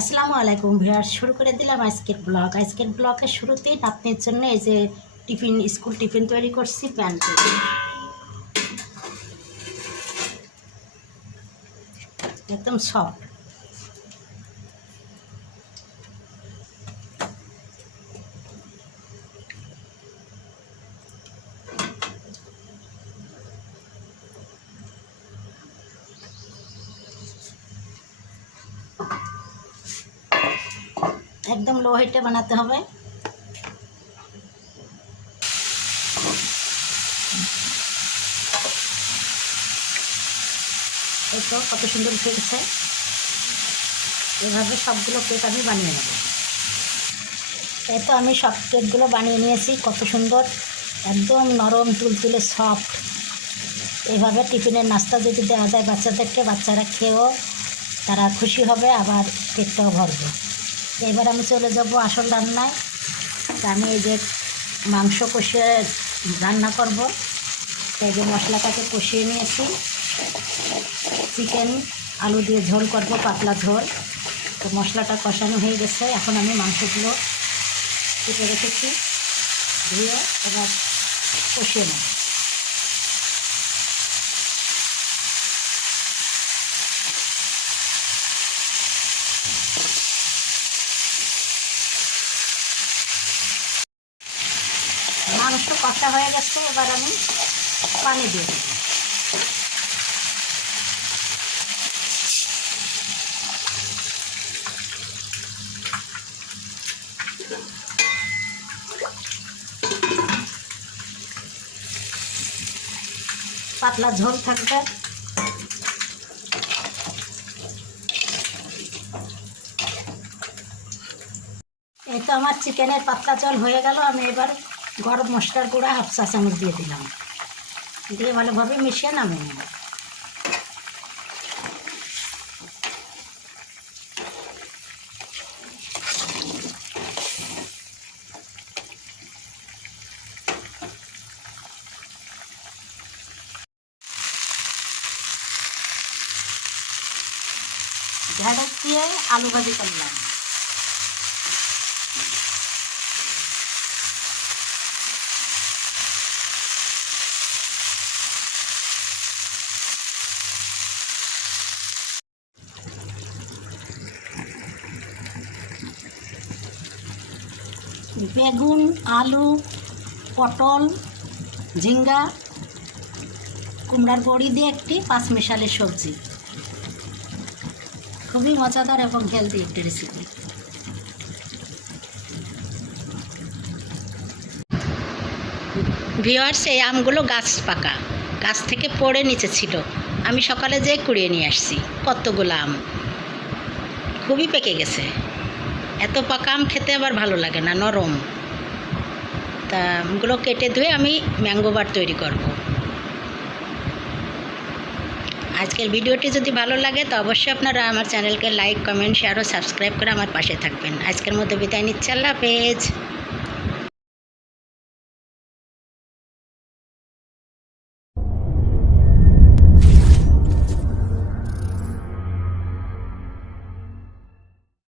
আসসালামু আলাইকুম ভিউয়ার শুরু করে দিলাম আজকের ব্লগ। আজকের ব্লগের শুরুতেই নাতনির জন্য এই যে টিফিন, স্কুল টিফিন তৈরি করছি, প্যান একদম সফট। একদম লো হাইটে বানাতে হবে। এই তো কত সুন্দর গেছে। এভাবে সবগুলো কেক আমি বানিয়ে নেব। এই তো আমি সব কেকগুলো বানিয়ে নিয়েছি, কত সুন্দর। একদম নরম, তুলতুলে সফট এইভাবে টিফিনের নাস্তা যদি দেওয়া যায় বাচ্চাদেরকে, বাচ্চারা খেয়েও তারা খুশি হবে, আবার পেটটাও ভরবে। এবার আমি চলে যাব আসল রান্নায়। তা আমি এই যে মাংস কষিয়ে রান্না করব। এই যে মশলাটাকে কষিয়ে নিয়েছি। চিকেন, আলু দিয়ে ঝোল করব, পাতলা ঝোল। তো মশলাটা কষানো হয়ে গেছে। এখন আমি মাংসগুলো কেটে রেখেছি। ধুয়ে এবার কষিয়ে নেব। মাংস কষা হয়ে গেছে, এবার আমি পানি দিয়ে দেবো। পাতলা ঝোল থাকবে। এই তো আমার চিকেনের পাতলা ঝোল হয়ে গেল, আমি এবার গরম মশলার গুঁড়া হাফ চা চামচ দিয়ে দিলাম। দিয়ে ভালোভাবে মিশিয়ে নামিয়ে নেব। ঢেঁড়স দিয়ে আলু ভাজি করলাম। বেগুন, আলু, পটল, ঝিঙ্গা, কুমড়ার বড়ি দিয়ে একটি পাঁচ মিশালের সবজি। খুবই মজাদার এবং হেলদি একটি রেসিপি ভিওয়ার্স এই আমগুলো গাছ পাকা। গাছ থেকে পড়ে নিচে ছিল। আমি সকালে যেয়ে কুড়িয়ে নিয়ে আসছি। কতগুলো আম? খুবই পেকে গেছে। এত পাকা আম খেতে আবার ভালো লাগে না, নরম। তা আমগুলো কেটে ধুয়ে আমি ম্যাঙ্গো বার তৈরি করব। আজকের ভিডিওটি যদি ভালো লাগে, তো অবশ্যই আপনারা আমার চ্যানেলকে লাইক কমেন্ট শেয়ার ও সাবস্ক্রাইব করে আমার পাশে থাকবেন। আজকের মতো বিদায় নিচ্ছে, আল্লাহ হাফেজ।